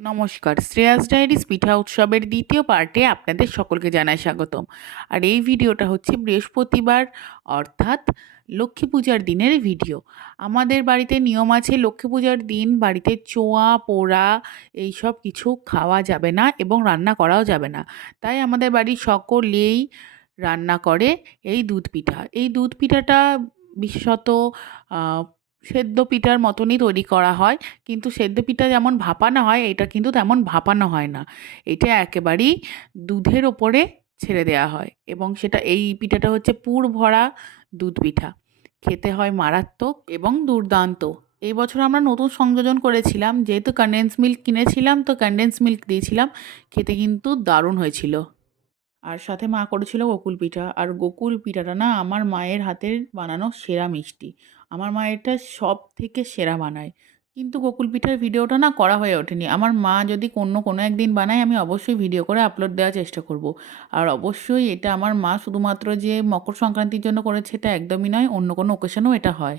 নমস্কার, শ্রেয়াস ডায়েরিজ পিঠা উৎসবের দ্বিতীয় পার্টে আপনাদের সকলকে জানাই স্বাগতম। আর এই ভিডিওটা হচ্ছে বৃহস্পতিবার অর্থাৎ লক্ষ্মী পূজার দিনের ভিডিও। আমাদের বাড়িতে নিয়ম আছে লক্ষ্মী পূজার দিন বাড়িতে চোয়া পোড়া এইসব কিছু খাওয়া যাবে না এবং রান্না করাও যাবে না। তাই আমাদের বাড়ির সকলেই রান্না করে এই দুধ পিঠা। এই দুধ পিঠাটা বিশেষত সেদ্ধ পিঠার মতনই তৈরি করা হয়, কিন্তু সেদ্ধ পিঠা যেমন ভাপানো হয় এটা কিন্তু তেমন ভাপানো হয় না। এটা একেবারেই দুধের ওপরে ছেড়ে দেওয়া হয় এবং সেটা এই পিঠাটা হচ্ছে পুর ভরা দুধ পিঠা। খেতে হয় মারাত্মক এবং দুর্দান্ত। এই বছর আমরা নতুন সংযোজন করেছিলাম, যেহেতু কনডেন্স মিল্ক কিনেছিলাম তো কনডেন্স মিল্ক দিয়েছিলাম। খেতে কিন্তু দারুণ হয়েছিল। আর সাথে মা করেছিল গোকুল পিঠা। আর গোকুল পিঠাটা না আমার মায়ের হাতের বানানো সেরা মিষ্টি। আমার মা এটা সব থেকে সেরা বানায়। কিন্তু গোকুল পিঠার ভিডিওটা না করা হয়ে ওঠেনি। আমার মা যদি কোনো একদিন বানায় আমি অবশ্যই ভিডিও করে আপলোড দেওয়ার চেষ্টা করব। আর অবশ্যই এটা আমার মা শুধুমাত্র যে মকর সংক্রান্তির জন্য করেছে এটা একদমই নয়, অন্য কোনো ওকেশনেও এটা হয়।